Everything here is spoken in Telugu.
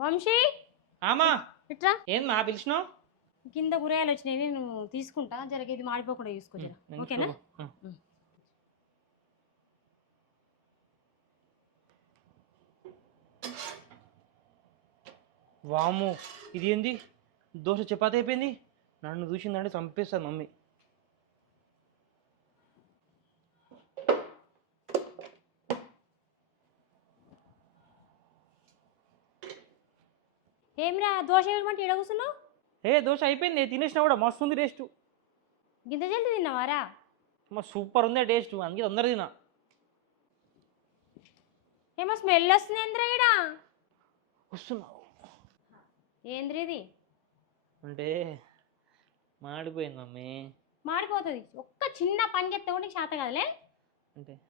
వంశీ ఆమా ఇట్రా. ఏం మా పిలిచినావు? కింద కూరగాయలు వచ్చినాయి, నేను తీసుకుంటా. జరగ ఇది మాడిపోకుండా చూసుకో జర. ఓకేనా? వాము ఇది ఏంది? దోశ చపాతి అయిపోయింది. నన్ను చూసిందంటే చంపేస్తుంది మమ్మీ. ఏమిరా దోశ వేయమంటే ఎడ కూర్చున్నావు? దోశ అయిపోయింది, తినేసినా కూడా మస్తు ఉంది టేస్ట్. గింత జల్ది తిన్నావారా? సూపర్ ఉంది టేస్ట్, అందుకే తొందరగా తినా. ఏమో స్మెల్ వస్తుంది ఏంద్రా ఈడ? వస్తున్నావు ఏంద్రి ఇది? అంటే మాడిపోయింది మమ్మీ. మాడిపోతుంది. ఒక్క చిన్న పని చెప్తే కూడా నీకు శాత కదలే. అంటే